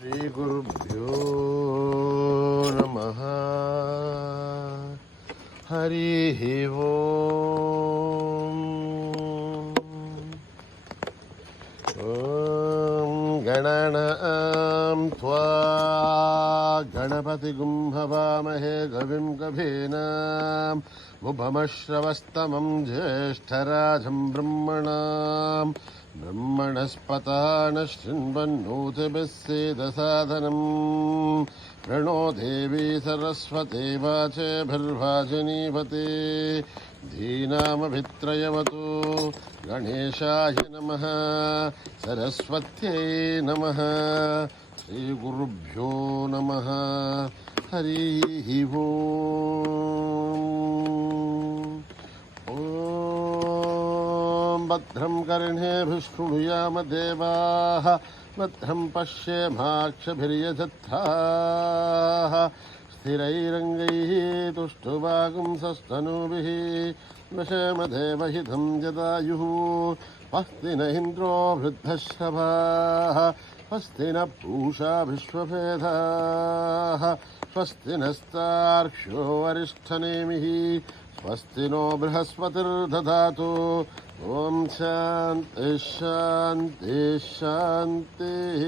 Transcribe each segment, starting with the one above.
श्रीगुरुभ्यो नमः। हरिः ओम्। ॐ गणानां त्वा गणपतिगुं हवामहे कविं कवीनाम् उपमश्रवस्तमं ज्येष्ठराजं ब्रह्मणाम् ब्रह्मणस्पतान शृण्वन्नोतिभिः सेदसादनम् प्रणो देवी सरस्वती वाचेभिर्वाजिनीवते धीनामभित्रयवतु गणेशाय नमः सरस्वत्यै नमः श्रीगुरुभ्यो नमः हरिः ओम्। भद्रं कर्णेभिः शृणुयाम देवाः भद्रं पश्येमाक्षभिर्यजत्राः स्थिरैरङ्गैः तुष्टुवागुंसस्तनूभिः वशेम देवहितं जदायुः स्वस्ति न इन्द्रो वृद्धश्रवाः स्वस्ति न पूषा विश्ववेदाः स्वस्ति नस्तार्क्ष्यो वरिष्ठनेमिः स्वस्ति नो बृहस्पतिर्दधातु ॐ शान्ति शान्ति शान्तिः।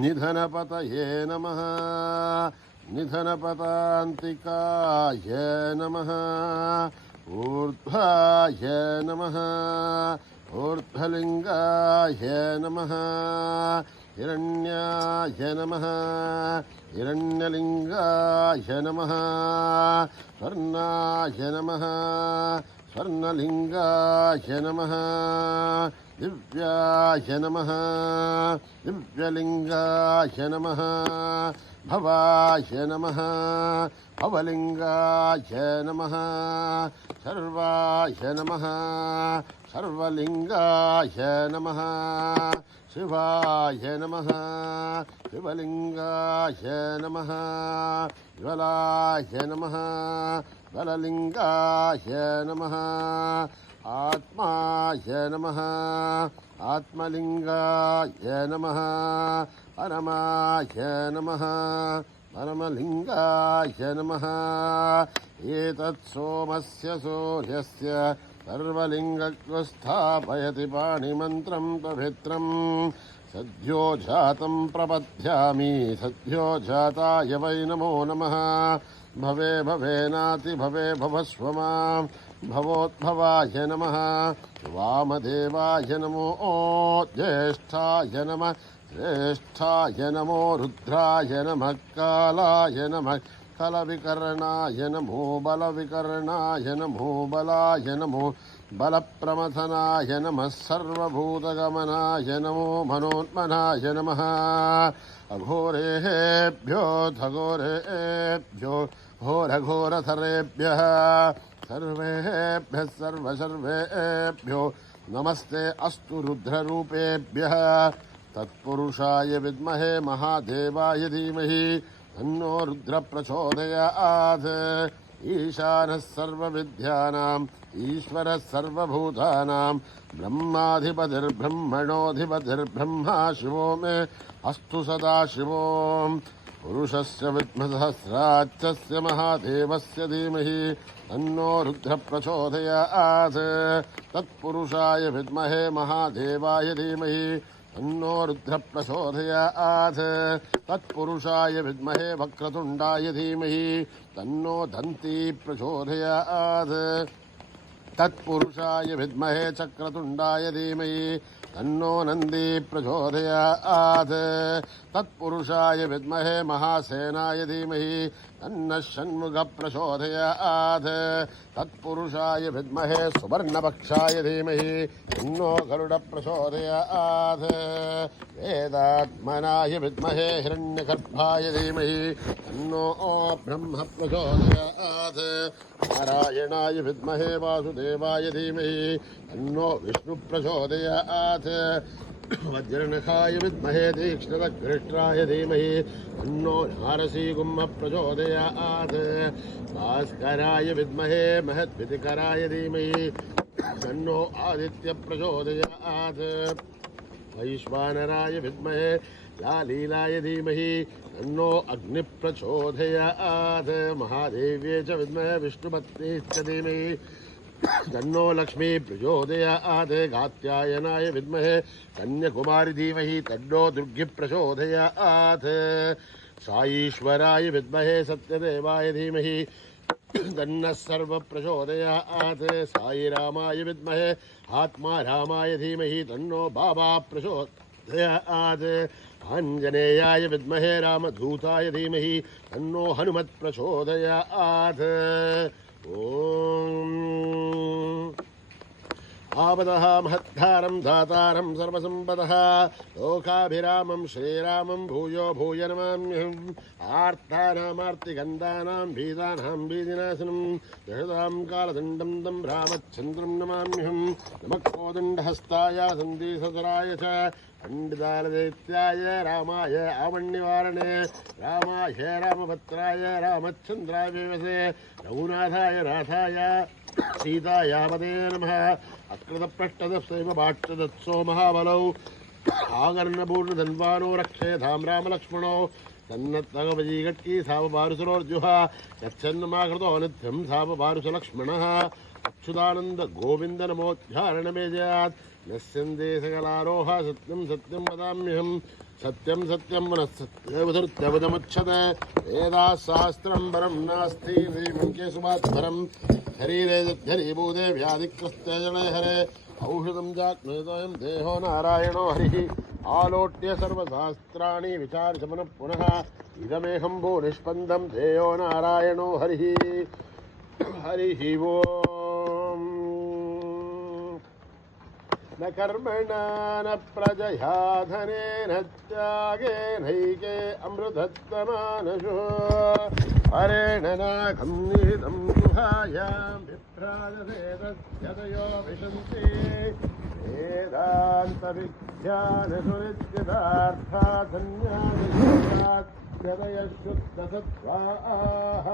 निधनपतये नमः निधनपतान्तिकाय नमः ऊर्ध्वाय नमः ऊर्ध्वलिङ्गाय नमः हिरण्याय नमः हिरण्यलिङ्गाय नमः स्वर्णाय नमः स्वर्णलिङ्गाय नमः दिव्याय नमः दिव्यलिङ्गाय नमः भवाय नमः भवलिङ्गाय नमः सर्वाय नमः सर्वलिङ्गाय नमः शिवाय नमः शिवलिङ्गाय नमः ज्वलाय नमः ज्वललिङ्गाय नमः आत्माय नमः आत्मलिङ्गाय नमः परमाय नमः परमलिङ्गाय नमः एतत् सोमस्य सूर्यस्य सर्वलिङ्गस्थापयति पाणिमन्त्रं पवित्रं सद्यो जातं प्रपद्यामि सद्यो जाताय वै नमो नमः भवे भवेनाति भवे भवस्व मां भवोद्भवाय नमः वामदेवाय नमो ज्येष्ठाय नमः श्रेष्ठाय नमो रुद्राय नमः कालाय नमः कलविकर्णाय नमो बलविकर्णाय नमो बलाय नमो बलप्रमथनाय नमः सर्वभूतगमनाय नमो मनोन्मनाय नमः अघोरेभ्यो घोरेभ्यो घोरघोरधरेभ्यः सर्वेभ्यः सर्वसर्वेभ्यो नमस्ते अस्तु रुद्ररूपेभ्यः तत्पुरुषाय विद्महे महादेवाय धीमहि तन्नो रुद्र प्रचोदयात् ईशानः सर्वविद्यानाम् ईश्वरः सर्वभूतानां ब्रह्माधिपतिर्ब्रह्मणोऽधिपतिर्ब्रह्मा शिवो मे अस्तु सदा शिवो पुरुषस्य विद्मसहस्राच्चस्य महादेवस्य धीमहि तन्नो रुद्र प्रचोदयात् तत्पुरुषाय विद्महे महादेवाय धीमहि तन्नो रुद्र प्रचोदयात् तत्पुरुषाय विद्महे वक्रतुण्डाय धीमहि तन्नो दन्ती प्रचोदयात् तत्पुरुषाय विद्महे चक्रतुण्डाय धीमहि तन्नो नन्दी प्रचोदयात् तत्पुरुषाय विद्महे महासेनाय धीमहि तन्नः षण्मुखः प्रचोदयात् तत्पुरुषाय विद्महे सुवर्णपक्षाय धीमहि तन्नो गरुड प्रचोदयात् वेदात्मनाय विद्महे हिरण्यगर्भाय धीमहि तन्नो ब्रह्म प्रचोदयात् नारायणाय विद्महे वासुदेवाय धीमहि तन्नो विष्णु प्रचोदयात् वज्रनखाय विद्महे तीक्ष्णतकृष्णाय धीमहि तन्नो नारसीगुम्म प्रचोदयात् भास्कराय विद्महे महद्वितिकराय धीमहि तन्नो आदित्य प्रचोदयात् वैश्वानराय विद्महे या लीलाय धीमहि तन्नो अग्निः प्रचोदयात् महादेव्यै च विद्महे विष्णुपत्न्यै च धीमहि तन्नो लक्ष्मी प्रचोदयात् कात्यायनाय विद्महे कन्याकुमारी धीमहि तन्नो दुर्गी प्रचोदयात् साईश्वराय विद्महे सत्यदेवाय धीमहि तन्नः सर्व प्रचोदयात् साईरामाय विद्महे आत्मा रामाय धीमहि तन्नो बाबा प्रचोदयात् आञ्जनेयाय विद्महे रामधूताय धीमहि तन्नो हनुमत् प्रचोदयात् ॐ आवदः महद्धारं दातारं सर्वसम्पदः लोकाभिरामं श्रीरामं भूयो भूय नमाम्यहम् आर्तानामार्तिगन्धानां भीतानां भीतिनाशनं जषतां कालदण्डं तं रामचन्द्रं नमाम्यहम् नमः कोदण्डहस्ताय सन्धिसुतराय च पण्डितालदैत्याय रामाय आवण्यवारणे रामाय रामभद्राय रामचन्द्राय वेवसे रघुनाथाय नाथाय सीतायावदे नमः अकृतपृष्ठदस्यैव भाष्यदत्सो महाबलौ आगर्णपूर्णधन्वानो रक्षेधां रामलक्ष्मणौ तन्नत्तगवजीगट्की सावभारुसरोर्जुः यच्छन्नमाकृतो नित्यं सावभारुसलक्ष्मणः अच्युतानन्द गोविन्द नमोद्धारणमेजयात् नश्यन्ते सकलारोह सत्यं सत्यं वदाम्यहम् सत्यं सत्यं पुनः सत्यवधुर्त्यवदमुच्यते वेदाः सहस्रं परं नास्ति श्रीमङ्के सुमात्परं शरीरे दद्धरीभूते व्याधिकृत्य जने हरे औषधं जाग्नेतोऽयं देहो नारायणो हरिः आलोट्य सर्वशास्त्राणि विचार्य पुनः पुनः इदमेहं भो निष्पन्दं देयो नारायणो हरिः हरिः ओम् न कर्मणा न प्रजया धनेन त्यागेनैके अमृतत्वमानशो हरेण नाघं निहितं गुहायां विभ्राजसेदस्यतयो विशन्ति वेदान्तविज्ञानसुनिश्चितार्था धन्यादयः शुद्धसत्त्वाः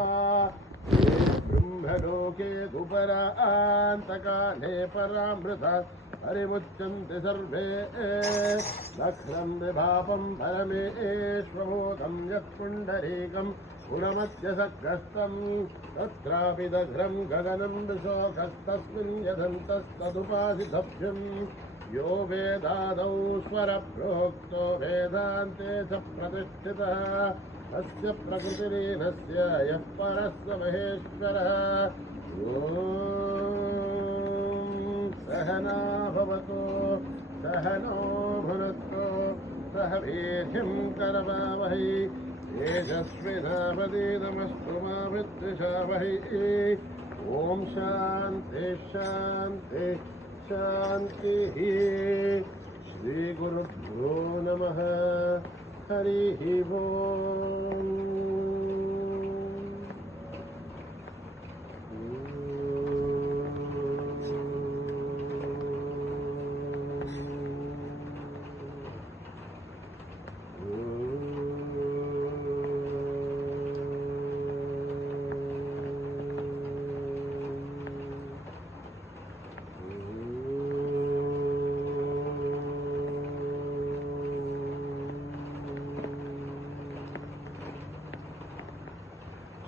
ब्रह्मलोके दुपरान्तकाले परामृत हरिमुच्यन्ते सर्वे दक्षं विभापं परमेश्वभूतं यत्पुण्डरीकं गुणमध्यसग्रस्तं तत्रापि दघ्रं गगनं विशोकस्तस्मिन् यदन्तस्तदुपासितभ्यं यो वेदादौ स्वरप्रोक्तो वेदान्ते च प्रतिष्ठितः अस्य प्रकृतिरीनस्य यः परः स महेश्वरः सहना भवतु सहनो भुनक्तु सह वीर्यं करवावहै तेजस्विनावधीतमस्तु मा विद्विषावहै ॐ शान्ति शान्ति शान्तिः श्रीगुरुभ्यो नमः हरिः ओम्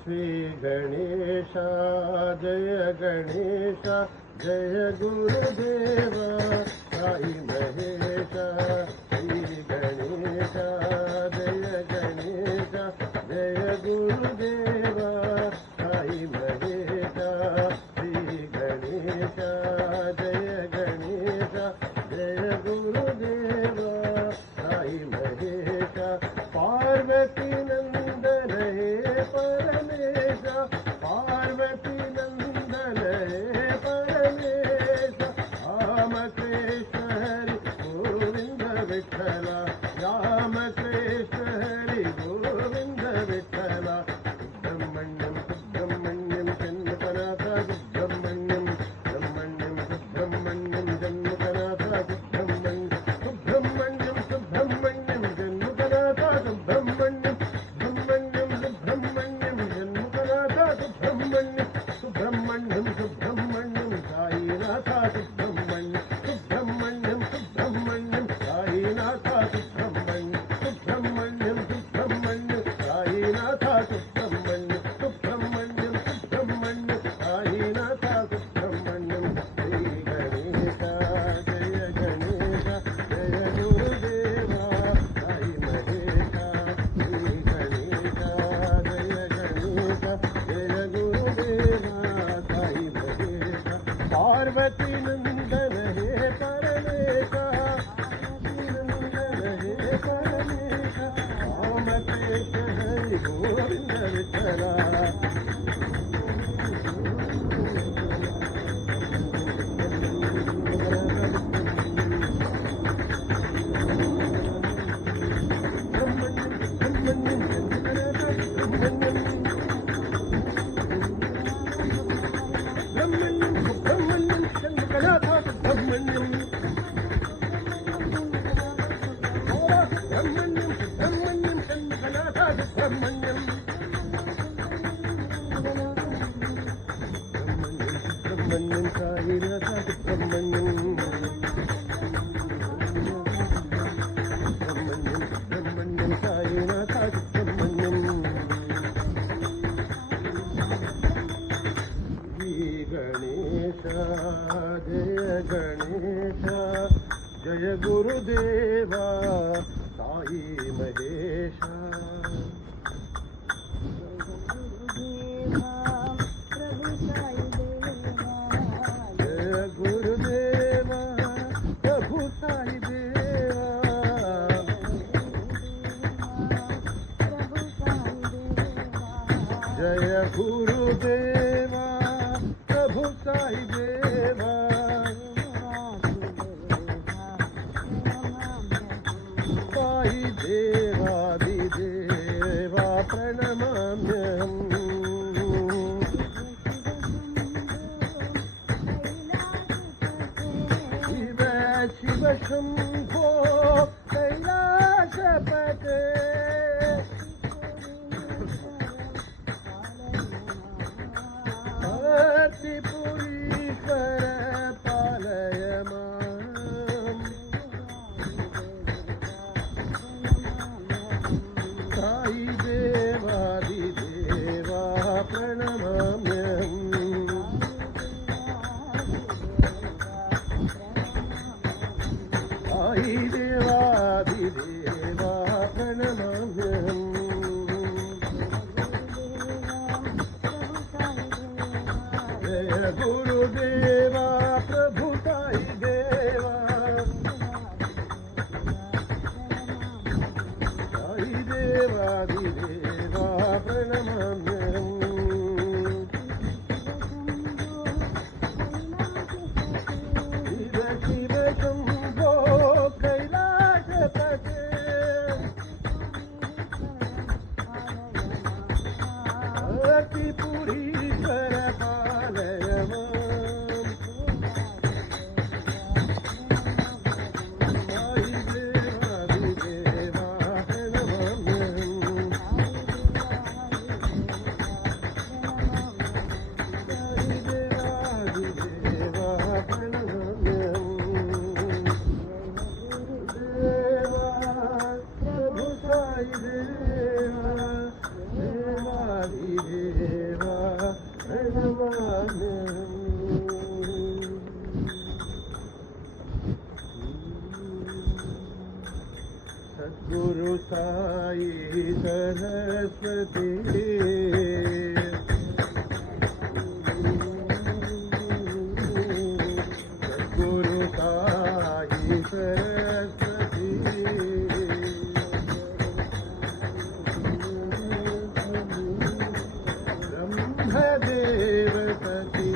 श्री गणेश जय गणेश जय गुरुदेव साई महेश श्री गणेश जय गणेश जय गुरुदेव साई महेश श्री गणेश जय गणेश जय गुरुदेव साई महेश पार्वती नंदन हे परमेश पार्वती नंदन हे परमेश राम कृष्ण हरि गोविंद विठ्ठल राम कृष्ण हरि गोविंद विठ्ठल सुब्रह्मण्यम सुब्रह्मण्यम जन्मकनाथ सुब्रह्मण्यम ब्रह्मण्यम सुब्रह्मण्यम जन्मकनाथ सुब्रह्मण्यम सुब्रह्मण्यम जन्मकनाथ सुब्रह्मण्यम सुब्रह्मण्यम सुब्रह्मण्यम साईनाथ सुब्रह्मण्यम सुब्रह्मण्यम सुब्रह्मण्यम साईनाथ सुब्रह्मण्यम సుబ్రహ్మణ్యం సుబ్రహ్మణ్యం షణ్ముఖనాథ సుబ్రహ్మణ్యం సుబ్రహ్మణ్యం సాయినాథ సుబ్రహ్మణ్యం సుబ్రహ్మణ్యం సాయినాథ సుబ్రహ్మణ్యం శ్రీ గణేశ జయ గణేశ జయ గురుదేవా సాయి మహేశ జయ గురుదేవా ప్రభు సాయి దేవా జయ గురుదేవా ప్రభు సాయి దేవా సాయి దేవాదిదేవా ప్రణమామ్యహం శివ శివ శంభో కైలాసపతే త్రిపురీశ్వర పాలయ మాం సాయి దేవాదిదేవా ప్రణమామ్యహం సాయి దేవాదిదేవా ప్రణమామ్యహం జయ గురుదేవా ప్రభు సాయి దేవా సాయి దేవాదిదేవా ప్రణమామ్యహం శివ శివ శంభో కైలాసపతే త్రిపురీశ్వర పాలయ మాం సాయి దేవాదిదేవా ప్రణమామ్యహం సాయి దేవాదిదేవా ప్రణమామ్యహం దేవా ప్రభు సాయి దేవా దేవాదిదేవా ప్రణమామ్యహం సద్గురు సాయి సరస్వతి సద్గురు సాయి సరస్వతి బ్రహ్మదేవసతి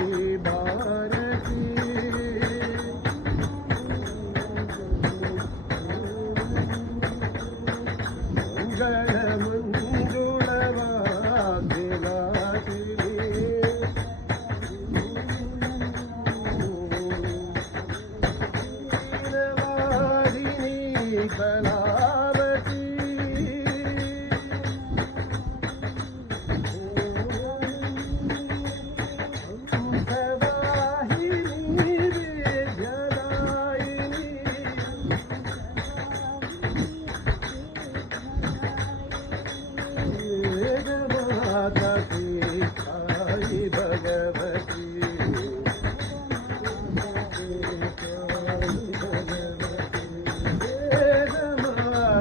భారతి కళావతి హంసవాహిని విద్యదాయిని వేదమాతకి సాయి భగవతి వేదమాత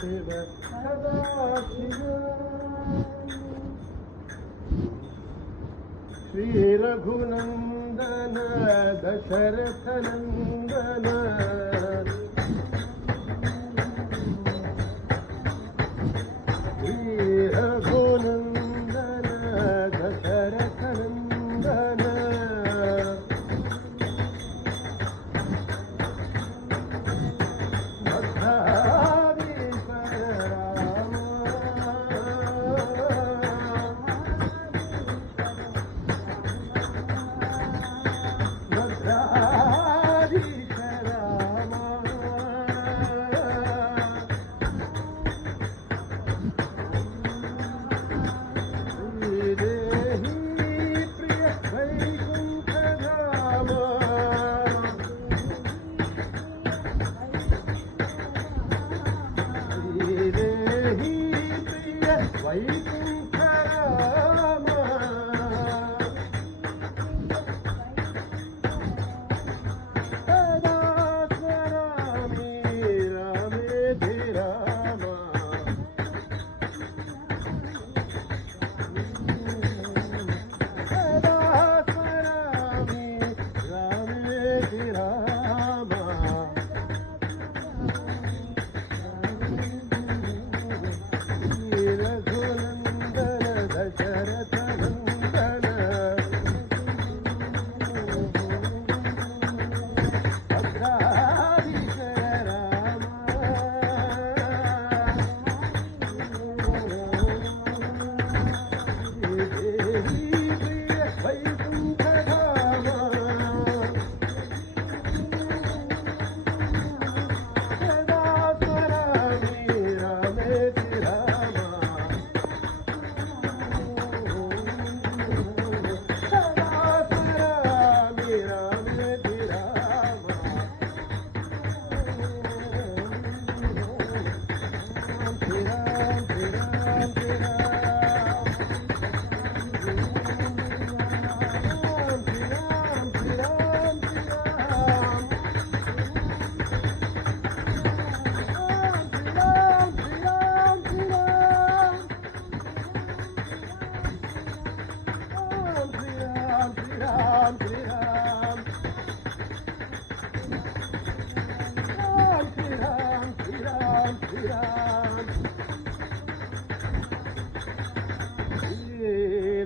शिव सदा शिव श्री रघुनंदन दशरथ नंदन श्री रघुनंदन दशरथ नंदन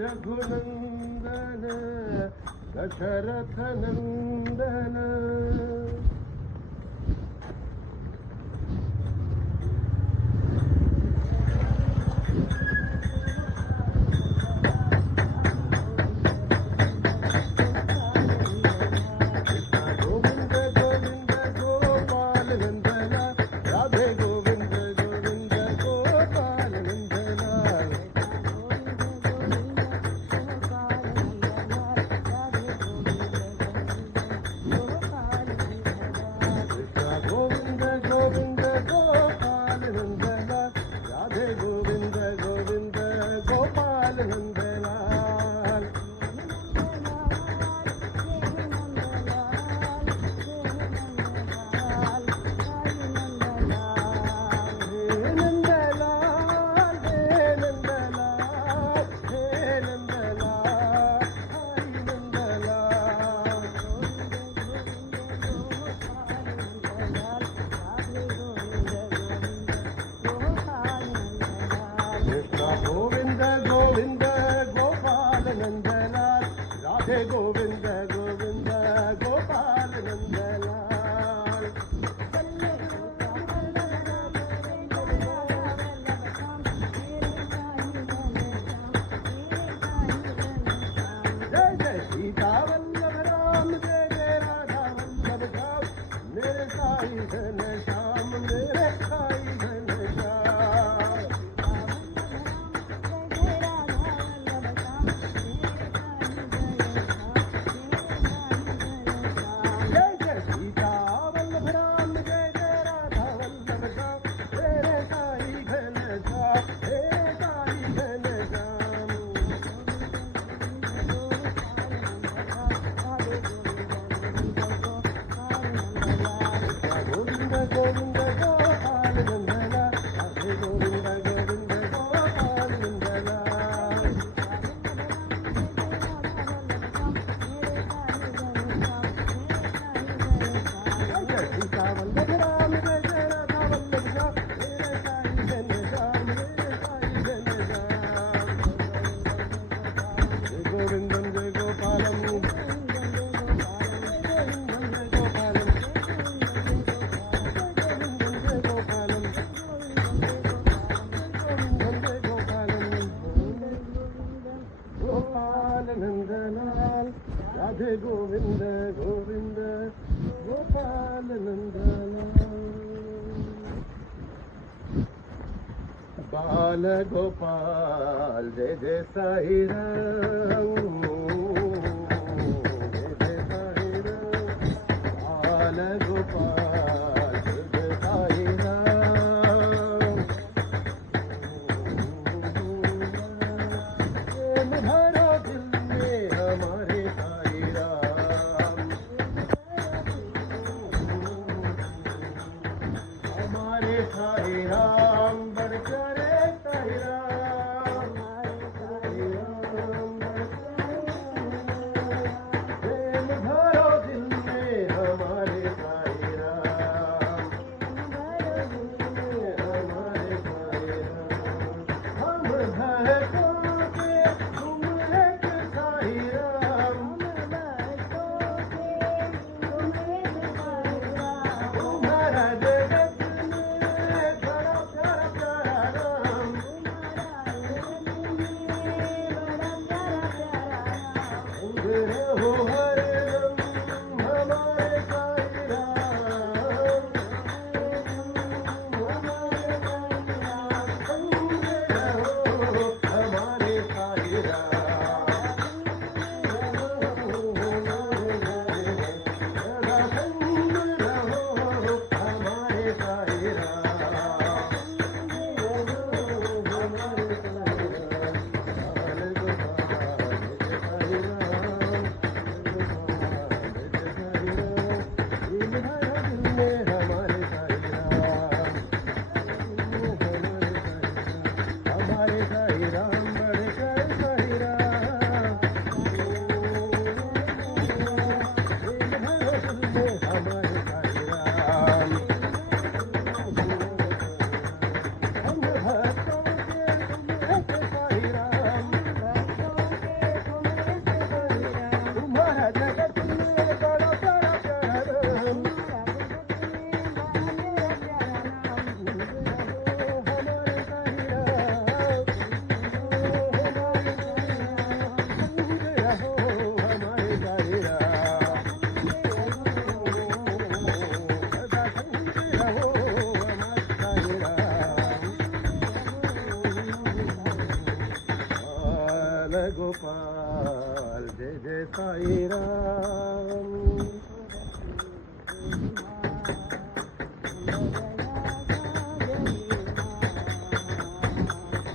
रघुनंदन दशरथ नंदन ರಾಧೆ ಗೋವಿಂದ ಗೋವಿಂದ ಗೋಪಾಲ ನಂದನ ಬಾಲ ಗೋಪಾಲ್ ಜಯ ಜಯ ಸಾಯಿ ರಾಮ್ ಜಯ ಜಯ ಸಾಯಿ ರಾಮ್ ಬಾಲ ಗೋಪಾಲ್ ಜಯ ಜಯ ಸಾಯಿ राम प्रेम भरा दिल में हमारे साई राम हमारे साई राम बढ़कर साई राम साई राम प्रेम भरा दिल में हमारे साई राम हमारे साई राम हम भक्तों के तुम एक साई राम तुम्हारा जगत में बड़ा प्यारा प्यारा राम रहो हरदम हमारे साई राम हमारे साई राम संग रहो हमारे साई राम सदा संग रहो हमारे साई राम हमारे साई राम बढ़कर साई राम हमारे साई राम हम भक्तों के तुम एक साई राम तुम्हारा जगत में बड़ा प्यारा प्यारा राम हमारे साई राम रहो हमारे साई राम सदा संग रहो हमारे साई राम बाल गोपाल जय जय साई राम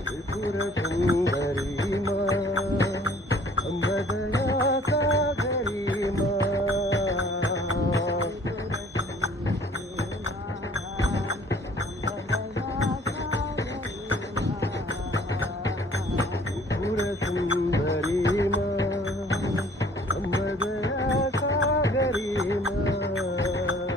त्रिपुर सुंदरी माँ अम्बदया सागरी माँ त्रिपुर सुंदरी माँ अम्बदया सागरी माँ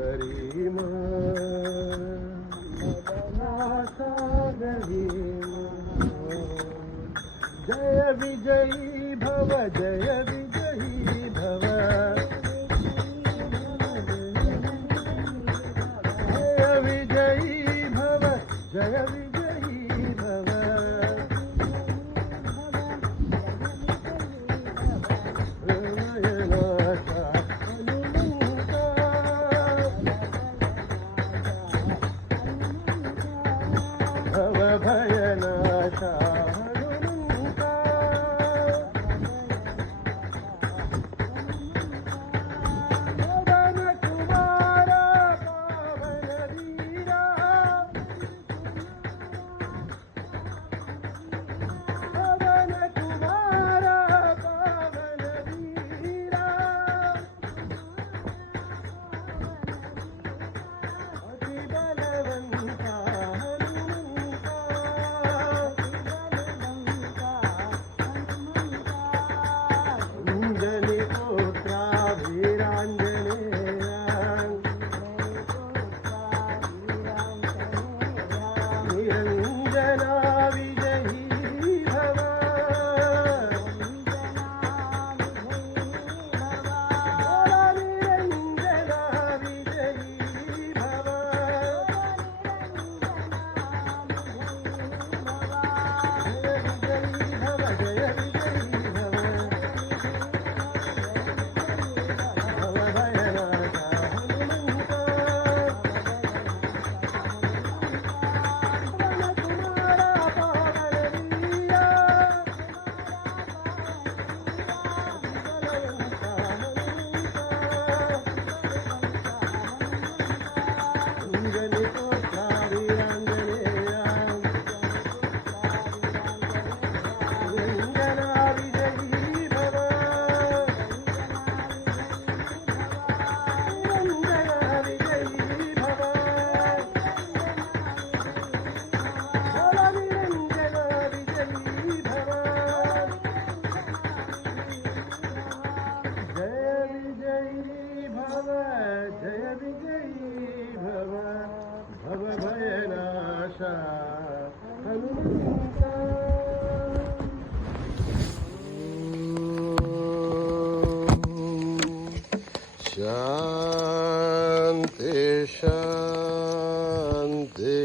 सागरी मदना सागरी जय विजयी भव जय विजयी भव जय विजयी भव जय विजयी भव भव भयनाशा हनुमंता पवन कुमारा पावन वीरा पवन कुमारा पावन वीरा अति बलवंता अंजनी पुत्रा वीरांजनेया निरंजना विजयी भव निरंजना विजयी भव जय विजयी भव भव भयनाशा हनुमंता पवन कुमारा पावन वीरा बलवंता अंजनी पुत्रा वीरांजनेया निरंजना विजयी भव निरंजना विजयी भव बोलो निरंजना विजयी भव जय विजयी भव जय विजयी भव भव भयनाशा हनुमंता शांति शांति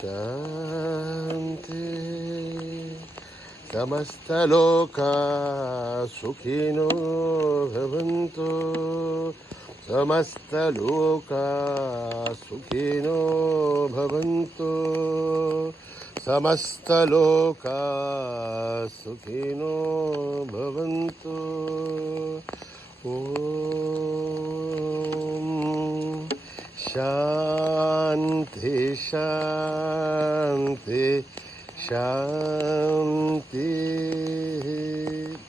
शांति समस्तलोका सुखिनो भवन्तु समस्तलोका सुखिनो भवन्तु समस्तलोका सुखिनो भवन्तु ॐ शान्ति शान्ति शांति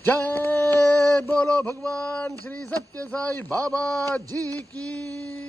जय बोलो भगवान श्री सत्य साई बाबा जी की।